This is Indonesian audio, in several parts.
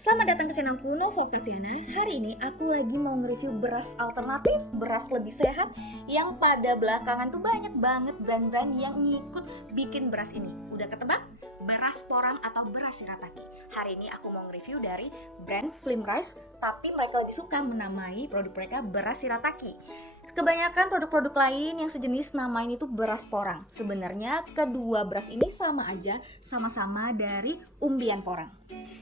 Selamat datang ke channelku Nova Octaviana. Hari ini aku lagi mau nge-review beras alternatif, beras lebih sehat yang pada belakangan tuh banyak banget brand-brand yang ngikut bikin beras ini. Udah ketebak? Beras porang atau beras shirataki. Hari ini aku mau nge-review dari brand Flimrice, tapi mereka lebih suka menamai produk mereka beras shirataki. Kebanyakan produk-produk lain yang sejenis namain itu beras porang. Sebenarnya kedua beras ini sama aja, sama-sama dari umbian porang.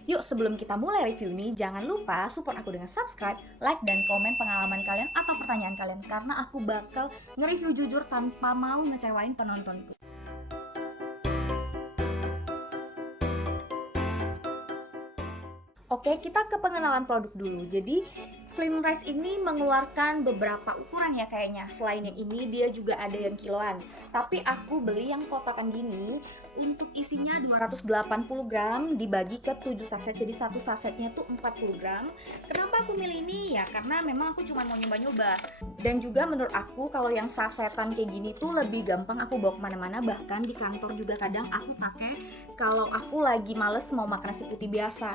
Yuk, sebelum kita mulai review ini, jangan lupa support aku dengan subscribe, like, dan komen pengalaman kalian atau pertanyaan kalian, karena aku bakal nge-review jujur tanpa mau ngecewain penontonku. Oke, kita ke pengenalan produk dulu. Jadi, Flimrice ini mengeluarkan beberapa ukuran ya kayaknya. Selain yang ini, dia juga ada yang kiloan. Tapi aku beli yang kotakan gini. Untuk isinya 280 gram dibagi ke 7 saset. Jadi satu sasetnya tuh 40 gram. Kenapa aku milih ini? Ya karena memang aku cuma mau nyoba-nyoba. Dan juga menurut aku kalau yang sasetan kayak gini tuh lebih gampang aku bawa kemana-mana. Bahkan di kantor juga kadang aku pakai kalau aku lagi males mau makan nasi putih biasa.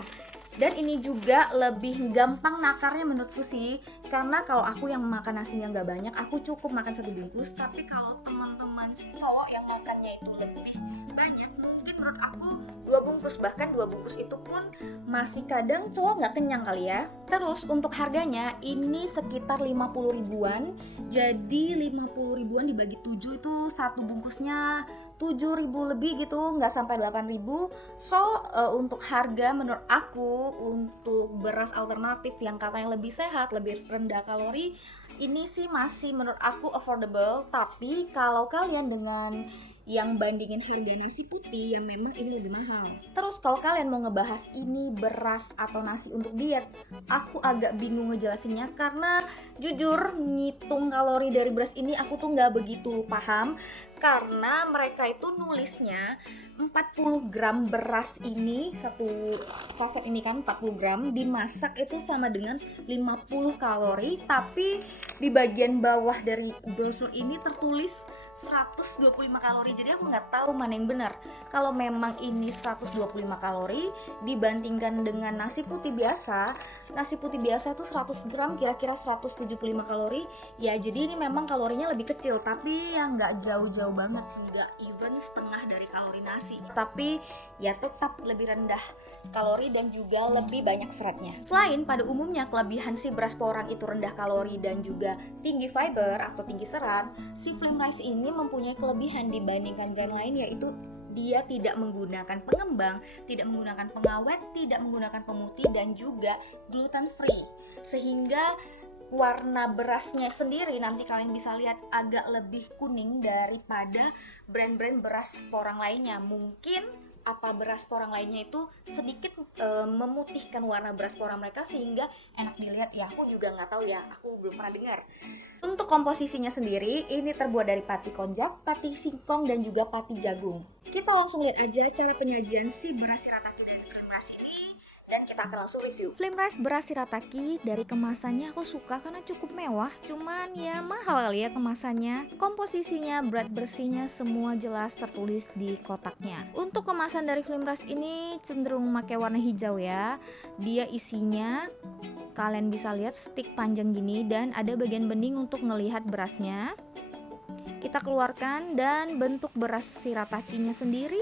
Dan ini juga lebih gampang nakarnya menurutku sih, karena kalau aku yang makan nasinya nggak banyak, aku cukup makan satu bungkus. Tapi kalau teman-teman cowok yang makannya itu lebih banyak, mungkin menurut aku 2 bungkus, bahkan 2 bungkus itu pun masih kadang cowok nggak kenyang kali ya. Terus untuk harganya ini sekitar 50 ribuan, jadi 50 ribuan dibagi 7 itu satu bungkusnya 7.000 lebih gitu, nggak sampai 8.000. So untuk harga menurut aku untuk beras alternatif yang katanya lebih sehat, lebih rendah kalori, ini sih masih menurut aku affordable. Tapi kalau kalian dengan yang bandingin harga nasi putih, yang memang ini lebih mahal. Terus kalau kalian mau ngebahas ini beras atau nasi untuk diet, aku agak bingung ngejelasinnya karena jujur ngitung kalori dari beras ini aku tuh nggak begitu paham. Karena mereka itu nulisnya 40 gram beras ini, satu saset ini kan 40 gram, dimasak itu sama dengan 50 kalori. Tapi di bagian bawah dari brosur ini tertulis 125 kalori, jadi aku nggak tahu mana yang benar. Kalau memang ini 125 kalori dibandingkan dengan nasi putih biasa itu 100 gram kira-kira 175 kalori ya. Jadi ini memang kalorinya lebih kecil, tapi yang nggak jauh-jauh banget, nggak even setengah dari kalori nasi, tapi ya tetap lebih rendah kalori dan juga lebih banyak seratnya. Selain pada umumnya kelebihan si beras porang itu rendah kalori dan juga tinggi fiber atau tinggi serat, si Flimrice ini mempunyai kelebihan dibandingkan brand lain, yaitu dia tidak menggunakan pengembang, tidak menggunakan pengawet, tidak menggunakan pemutih, dan juga gluten free. Sehingga warna berasnya sendiri nanti kalian bisa lihat agak lebih kuning daripada brand-brand beras porang lainnya. Mungkin apa beras porang lainnya itu sedikit memutihkan warna beras porang mereka sehingga enak dilihat. Ya aku juga nggak tahu ya, aku belum pernah dengar. Untuk komposisinya sendiri ini terbuat dari pati konjak, pati singkong, dan juga pati jagung. Kita langsung lihat aja cara penyajian si beras shirataki dari Flimrice ini dan kita akan langsung review. Flimrice beras shirataki dari kemasannya aku suka karena cukup mewah, cuman ya mahal kali ya kemasannya. Komposisinya, berat bersihnya semua jelas tertulis di kotaknya. Untuk kemasan dari Flimrice ini cenderung pakai warna hijau ya. Dia isinya kalian bisa lihat stick panjang gini dan ada bagian bening untuk ngelihat berasnya. Kita keluarkan dan bentuk beras shiratakinya sendiri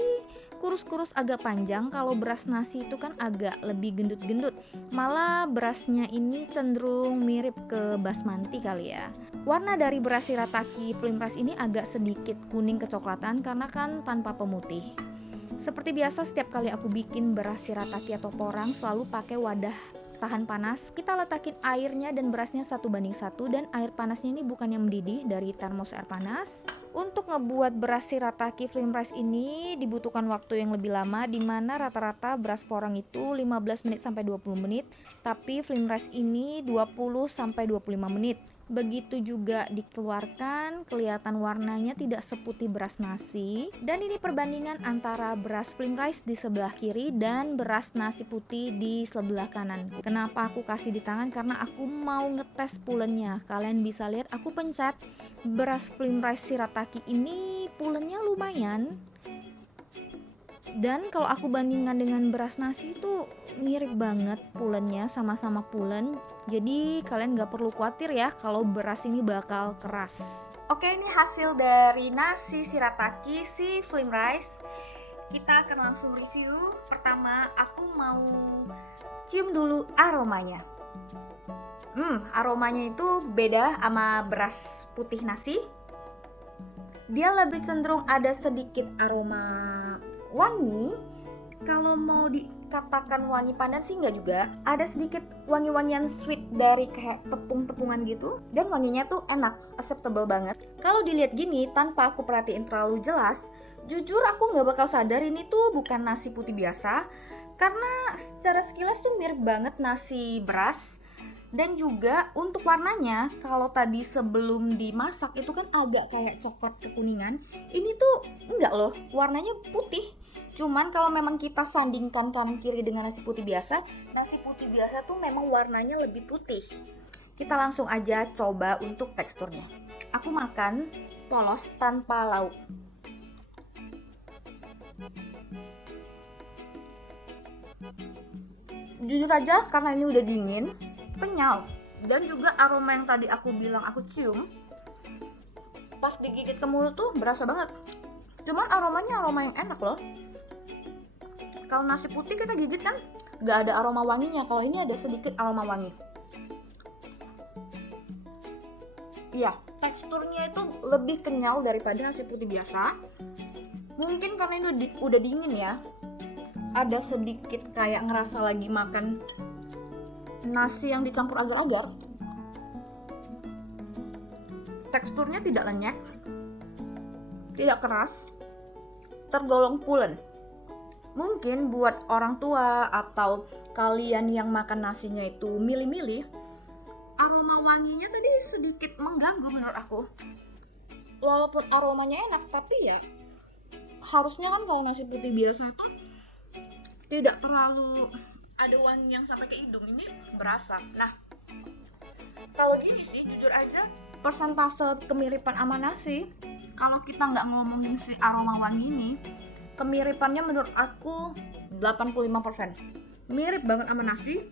kurus-kurus agak panjang. Kalau beras nasi itu kan agak lebih gendut-gendut. Malah berasnya ini cenderung mirip ke basmati kali ya. Warna dari beras shirataki Flimrice ini agak sedikit kuning kecoklatan karena kan tanpa pemutih. Seperti biasa setiap kali aku bikin beras shirataki atau porang selalu pakai wadah tahan panas. Kita letakin airnya dan berasnya 1:1 dan air panasnya ini bukan yang mendidih dari termos air panas. Untuk ngebuat beras shirataki Flimrice ini dibutuhkan waktu yang lebih lama, dimana rata-rata beras porang itu 15 menit sampai 20 menit, tapi Flimrice ini 20 sampai 25 menit. Begitu juga dikeluarkan, kelihatan warnanya tidak seputih beras nasi. Dan ini perbandingan antara beras Flimrice di sebelah kiri dan beras nasi putih di sebelah kanan. Kenapa aku kasih di tangan? Karena aku mau ngetes pulennya. Kalian bisa lihat aku pencet beras Flimrice shirataki ini pulennya lumayan. Dan kalau aku bandingkan dengan beras nasi itu mirip banget pulennya, sama-sama pulen. Jadi kalian gak perlu khawatir ya kalau beras ini bakal keras. Oke, ini hasil dari nasi shirataki si Slim Rice. Kita akan langsung review. Pertama, aku mau cium dulu aromanya. Aromanya itu beda sama beras putih nasi. Dia lebih cenderung ada sedikit aroma wangi. Kalau mau dikatakan wangi pandan sih enggak juga. Ada sedikit wangi-wangian sweet dari kayak tepung-tepungan gitu. Dan wanginya tuh enak, acceptable banget. Kalau dilihat gini tanpa aku perhatiin terlalu jelas, jujur aku nggak bakal sadar ini tuh bukan nasi putih biasa. Karena secara sekilas tuh mirip banget nasi beras. Dan juga untuk warnanya, kalau tadi sebelum dimasak itu kan agak kayak coklat kekuningan, ini tuh enggak loh, warnanya putih. Cuman kalau memang kita sandingkan kanan kiri dengan nasi putih biasa tuh memang warnanya lebih putih. Kita langsung aja coba untuk teksturnya. Aku makan polos tanpa lauk. Jujur aja karena ini udah dingin, kenyal, dan juga aroma yang tadi aku bilang aku cium pas digigit ke mulut tuh berasa banget. Cuman aromanya aroma yang enak loh. Kalau nasi putih kita gigit kan gak ada aroma wanginya, kalau ini ada sedikit aroma wangi. Iya, teksturnya itu lebih kenyal daripada nasi putih biasa. Mungkin karena ini udah dingin ya, ada sedikit kayak ngerasa lagi makan nasi yang dicampur agar-agar. Teksturnya tidak lenyek, tidak keras, tergolong pulen. Mungkin buat orang tua atau kalian yang makan nasinya itu milih-milih, aroma wanginya tadi sedikit mengganggu menurut aku. Walaupun aromanya enak, tapi ya harusnya kan kalau nasi putih biasa itu tidak terlalu ada wangi yang sampai ke hidung, ini berasa. Nah, kalau gini sih jujur aja persentase kemiripan sama nasi, kalau kita nggak ngomongin si aroma wangi ini, kemiripannya menurut aku 85%. Mirip banget sama nasi,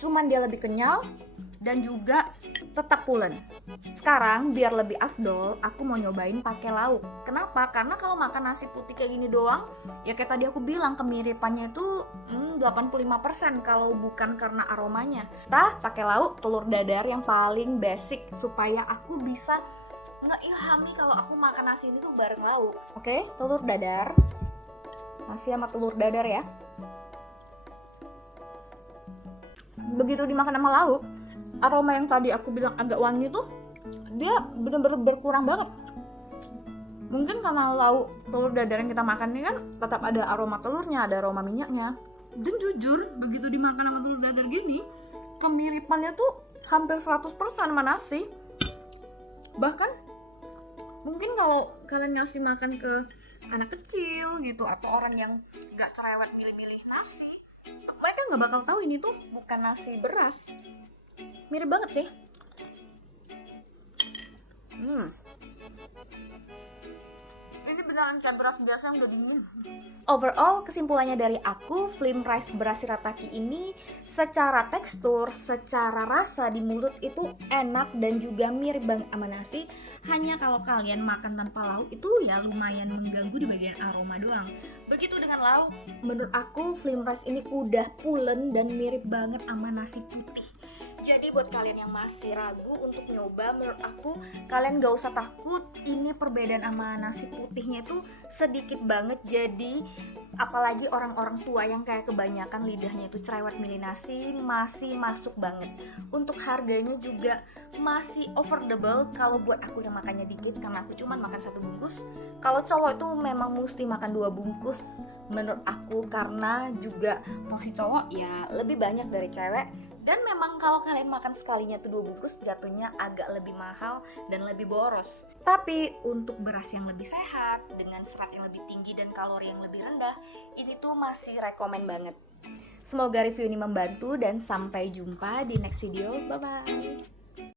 cuman dia lebih kenyal dan juga tetap pulen. Sekarang biar lebih afdol, aku mau nyobain pakai lauk. Kenapa? Karena kalau makan nasi putih kayak gini doang, ya kayak tadi aku bilang kemiripannya itu 85% kalau bukan karena aromanya. Kita pakai lauk telur dadar yang paling basic supaya aku bisa ngeilhami kalau aku makan nasi ini tuh bareng lauk. Oke, telur dadar. Nasi sama telur dadar ya. Begitu dimakan sama lauk, aroma yang tadi aku bilang agak wangi tuh dia bener-bener berkurang banget. Mungkin karena lauk telur dadar yang kita makan ini kan tetap ada aroma telurnya, ada aroma minyaknya. Dan jujur begitu dimakan sama telur dadar gini, kemiripannya tuh hampir 100% sama nasi. Bahkan mungkin kalau kalian ngasih makan ke anak kecil gitu atau orang yang gak cerewet milih-milih nasi, mereka gak bakal tahu ini tuh bukan nasi beras. Mirip banget sih. Ini beneran kayak beras biasa yang udah dingin. Overall, kesimpulannya dari aku, Slim Rice beras shirataki ini secara tekstur, secara rasa di mulut itu enak dan juga mirip banget sama nasi. Hanya kalau kalian makan tanpa lauk itu ya lumayan mengganggu di bagian aroma doang. Begitu dengan lauk, menurut aku Slim Rice ini udah pulen dan mirip banget sama nasi putih. Jadi buat kalian yang masih ragu untuk nyoba, menurut aku kalian gak usah takut. Ini perbedaan sama nasi putihnya itu sedikit banget. Jadi apalagi orang-orang tua yang kayak kebanyakan lidahnya itu cerewet milih nasi, masih masuk banget. Untuk harganya juga masih affordable kalau buat aku yang makannya dikit, karena aku cuma makan 1 bungkus. Kalau cowok itu memang mesti makan 2 bungkus menurut aku, karena juga porsi cowok ya lebih banyak dari cewek. Dan memang kalau kalian makan sekalinya tuh 2 bungkus jatuhnya agak lebih mahal dan lebih boros. Tapi untuk beras yang lebih sehat, dengan serat yang lebih tinggi dan kalori yang lebih rendah, ini tuh masih rekomen banget. Semoga review ini membantu dan sampai jumpa di next video. Bye-bye.